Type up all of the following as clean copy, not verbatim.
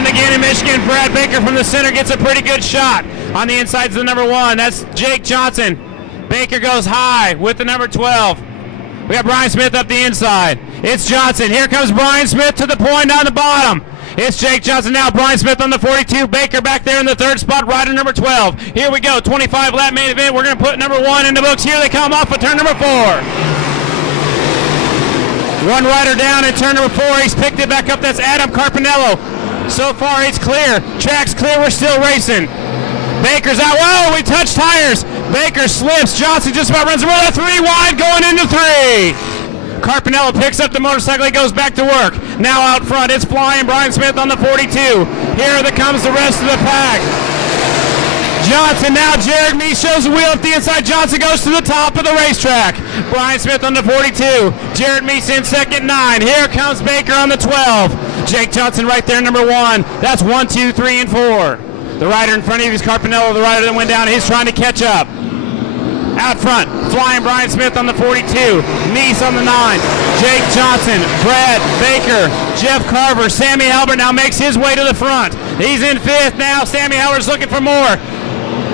position again in Michigan. Brad Baker from the center gets a pretty good shot on the insides of the number 1. That's Jake Johnson. Baker goes high with the number 12. We got Brian Smith up the inside. It's Johnson. Here comes Brian Smith to the point down the bottom. It's Jake Johnson now. Brian Smith on the 42. Baker back there in the 3rd spot, rider number 12. Here we go. 25 lap main event. We're going to put number 1 in the books. Here they come off of turn number 4. One rider down in turn number 4. He's picked it back up. That's Adam Carpinello. So far, it's clear. Track's clear. We're still racing. Baker's out. Whoa, we touched tires. Baker slips. Johnson just about runs the road. 3 wide going into 3. Carpinello picks up the motorcycle. He goes back to work. Now out front, it's flying Brian Smith on the 42. Here comes the rest of the pack. Johnson now. Jared Meese shows the wheel up the inside. Johnson goes to the top of the racetrack. Brian Smith on the 42. Jared Meese in second, 9. Here comes Baker on the 12. Jake Johnson right there, number 1. That's 1, 2, 3, and 4. The rider in front of you is Carpinello. The rider that went down, he's trying to catch up. Out front, flying Brian Smith on the 42. Meese on the 9. Jake Johnson, Brad Baker, Jeff Carver. Sammy Halbert now makes his way to the front. He's in 5th now. Sammy Halbert's looking for more.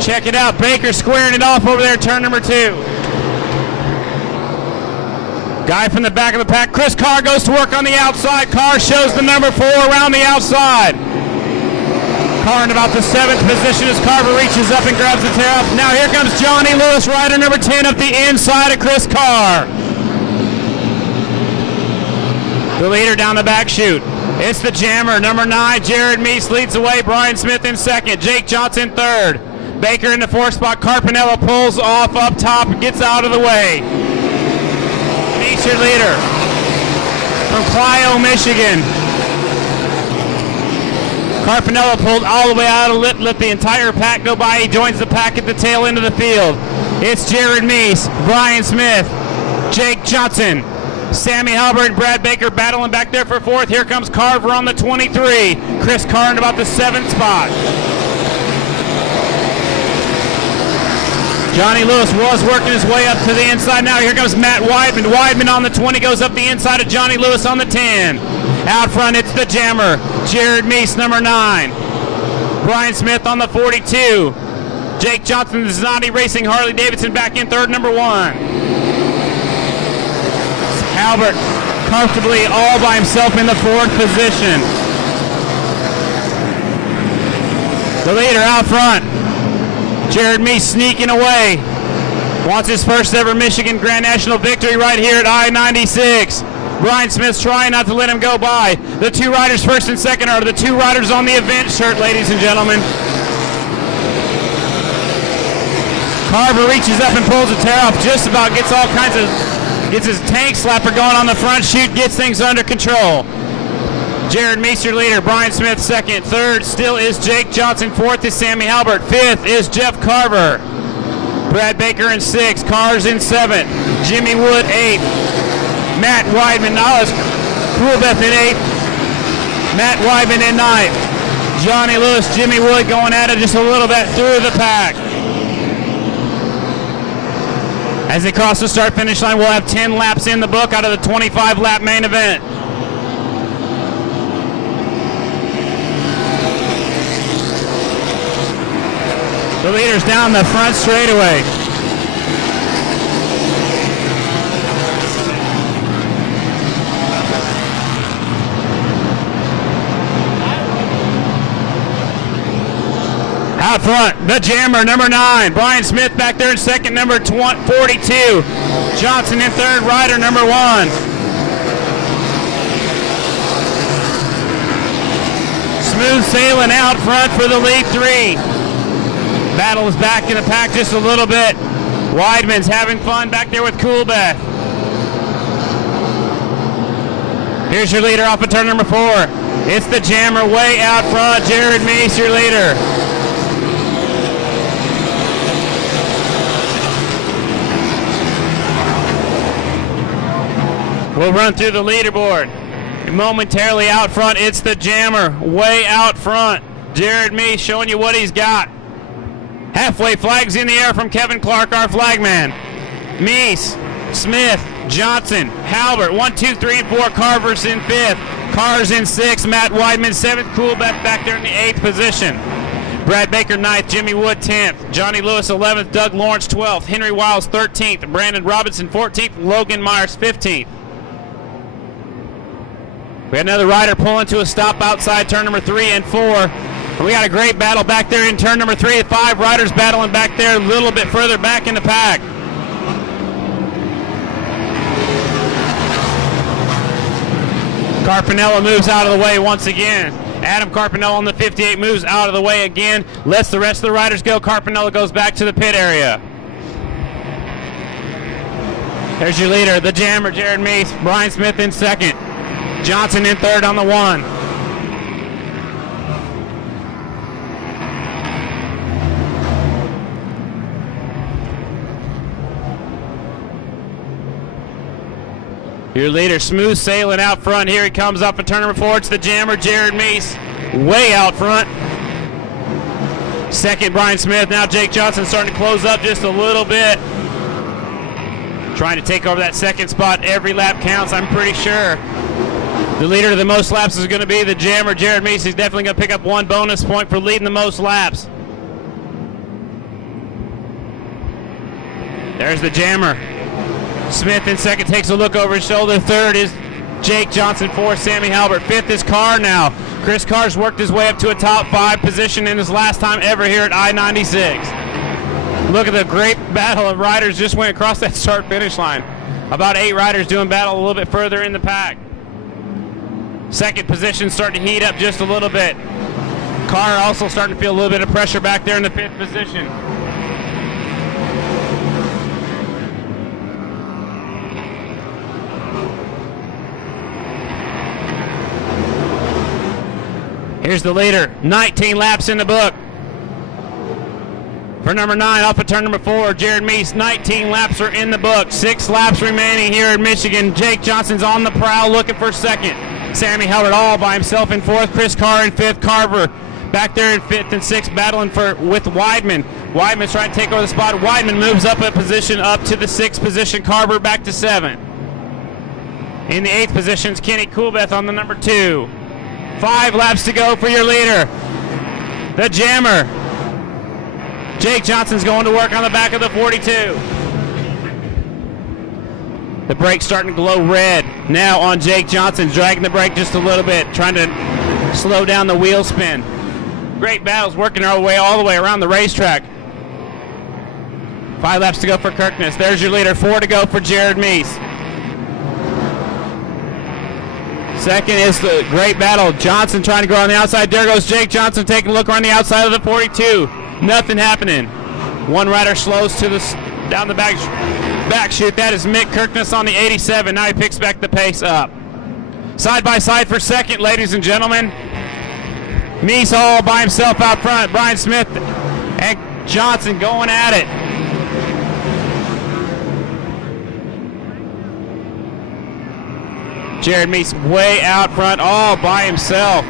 Check it out. Baker squaring it off over there, turn number 2. Guy from the back of the pack. Chris Carr goes to work on the outside. Carr shows the number 4 around the outside. Carr in about the 7th position as Carver reaches up and grabs the tail off. Now here comes Johnny Lewis, rider number 10, up the inside of Chris Carr. The leader down the back chute. It's the jammer, number 9. Jared Meese leads the way. Brian Smith in 2nd. Jake Johnson 3rd. Baker in the 4th spot. Carpinello pulls off up top and gets out of the way. Meese your leader from Clio, Michigan. Carpinello pulled all the way out of it, let the entire pack go by. He joins the pack at the tail end of the field. It's Jared Meese, Brian Smith, Jake Johnson, Sammy Halbert, and Brad Baker battling back there for 4th. Here comes Carver on the 23. Chris Carr in about the 7th spot. Johnny Lewis was working his way up to the inside. Now here comes Matt Weidman. Weidman on the 20 goes up the inside of Johnny Lewis on the 10. Out front, it's the jammer, Jared Meese, number 9. Brian Smith on the 42. Jake Johnson, the Zanati Racing Harley Davidson back in 3rd, number 1. Halbert comfortably all by himself in the 4th position. The leader out front, Jared Meese sneaking away. Wants his first ever Michigan Grand National victory right here at I-96. Brian Smith's trying not to let him go by. The 2 riders 1st and 2nd are the 2 riders on the event shirt, ladies and gentlemen. Carver reaches up and pulls the tail off, just about gets all kinds of, gets his tank slapper going on the front chute, gets things under control. Jared Meese, your leader. Brian Smith 2nd. 3rd still is Jake Johnson. 4th is Sammy Halbert. 5th is Jeff Carver. Brad Baker in 6th. Carr's in 7th. Jimmy Wood 8th. Matt Weidman, Alice Coolbeth in 8th. Matt Weidman in 9th. Johnny Lewis, Jimmy Wood going at it just a little bit through the pack. As they cross the start-finish line, we'll have 10 laps in the book out of the 25-lap main event. The leader's down the front straightaway. Out front, the jammer, number 9. Brian Smith back there in 2nd, number 42. Johnson in 3rd, rider number 1. Smooth sailing out front for the lead 3. Battle is back in the pack just a little bit. Weidman's having fun back there with Coolbeth. Here's your leader off of turn number 4. It's the jammer way out front. Jared Meese, your leader. We'll run through the leaderboard. Momentarily out front, it's the jammer way out front. Jared Meese showing you what he's got. Halfway flags in the air from Kevin Clark, our flagman. Meese Smith, Johnson, Halbert, 1, 2, 3, and 4. Carver's in 5th. Carr's in 6th. Matt Weidman 7th. Coolbeth back there in the 8th position. Brad Baker 9th. Jimmy Wood 10th. Johnny Lewis 11th. Doug Lawrence 12th. Henry Wiles 13th. Brandon Robinson 14th. Logan Myers 15th. We had another rider pulling to a stop outside turn number 3 and 4. And we got a great battle back there in turn number 3. 5 riders battling back there a little bit further back in the pack. Carpinello moves out of the way once again. Adam Carpinello on the 58 moves out of the way again. Lets the rest of the riders go. Carpinello goes back to the pit area. There's your leader, the Jammer, Jared Meese. Brian Smith in 2nd. Johnson in 3rd on the 1. Your leader, smooth sailing out front. Here he comes up at turn number 4. It's the Jammer, Jared Meese, way out front. 2nd, Brian Smith. Now Jake Johnson starting to close up just a little bit. Trying to take over that 2nd spot. Every lap counts, I'm pretty sure. The leader of the most laps is going to be the Jammer, Jared Meese. He's definitely going to pick up 1 bonus point for leading the most laps. There's the Jammer. Smith in 2nd, takes a look over his shoulder. 3rd is Jake Johnson. 4th, Sammy Halbert. 5th is Carr now. Chris Carr's worked his way up to a top 5 position in his last time ever here at I-96. Look at the great battle of riders just went across that start-finish line. About 8 riders doing battle a little bit further in the pack. 2nd position starting to heat up just a little bit. Carr also starting to feel a little bit of pressure back there in the 5th position. Here's the leader, 19 laps in the book. For number 9, off of turn number 4, Jared Meese, 19 laps are in the book. 6 laps remaining here in Michigan. Jake Johnson's on the prowl looking for 2nd. Sammy Halbert all by himself in 4th. Chris Carr in 5th. Carver back there in 5th and 6th, battling with Weidman. Weidman's trying to take over the spot. Weidman moves up a position up to the 6th position. Carver back to 7th. In the 8th position is Kenny Coolbeth on the number 2. 5 laps to go for your leader, the Jammer. Jake Johnson's going to work on the back of the 42. The brake's starting to glow red now on Jake Johnson, dragging the brake just a little bit, trying to slow down the wheel spin. Great battles working our way all the way around the racetrack. 5 laps to go for Kirkness. There's your leader. 4 to go for Jared Meese. 2nd is the great battle. Johnson trying to go on the outside. There goes Jake Johnson taking a look on the outside of the 42. Nothing happening. 1 rider slows to the down the back chute. That is Mick Kirkness on the 87. Now he picks back the pace up. Side by side for 2nd, ladies and gentlemen. Meese all by himself out front. Brian Smith and Johnson going at it. Jared Meese way out front all by himself.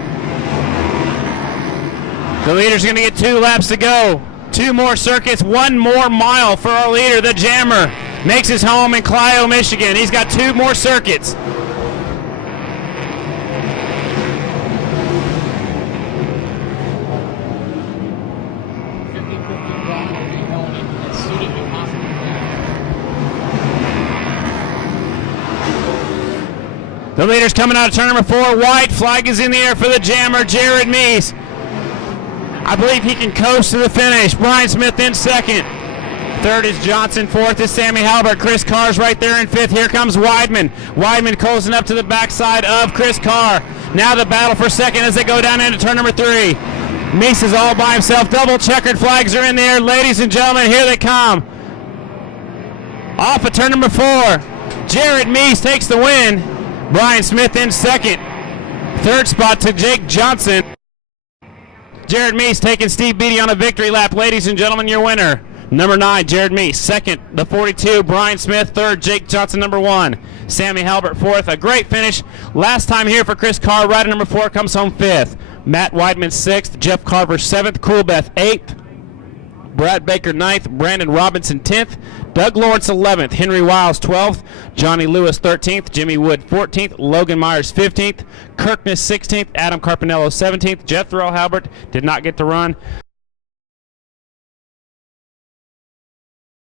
The leader's going to get 2 laps to go. 2 more circuits, 1 more mile for our leader, the Jammer. Makes his home in Clio, Michigan. He's got 2 more circuits. The leader's coming out of turn number 4. White flag is in the air for the Jammer, Jared Meese. I believe he can coast to the finish. Brian Smith in 2nd. 3rd is Johnson. 4th is Sammy Halbert. Chris Carr's right there in 5th. Here comes Weidman. Weidman closing up to the backside of Chris Carr. Now the battle for 2nd as they go down into turn number 3. Meese is all by himself. Double checkered flags are in the air. Ladies and gentlemen, here they come. Off of turn number 4. Jared Meese takes the win. Brian Smith in 2nd. 3rd spot to Jake Johnson. Jared Meese taking Steve Beatty on a victory lap. Ladies and gentlemen, your winner. Number 9, Jared Meese. 2nd, the 42, Brian Smith. 3rd, Jake Johnson. Number 1, Sammy Halbert. 4th, a great finish. Last time here for Chris Carr. Rider number 4 comes home 5th. Matt Weidman 6th. Jeff Carver 7th. Coolbeth 8th. Brad Baker 9th, Brandon Robinson 10th, Doug Lawrence 11th, Henry Wiles 12th, Johnny Lewis 13th, Jimmy Wood 14th, Logan Myers 15th, Kirkness 16th, Adam Carpinello 17th, Jethro Halbert did not get to run.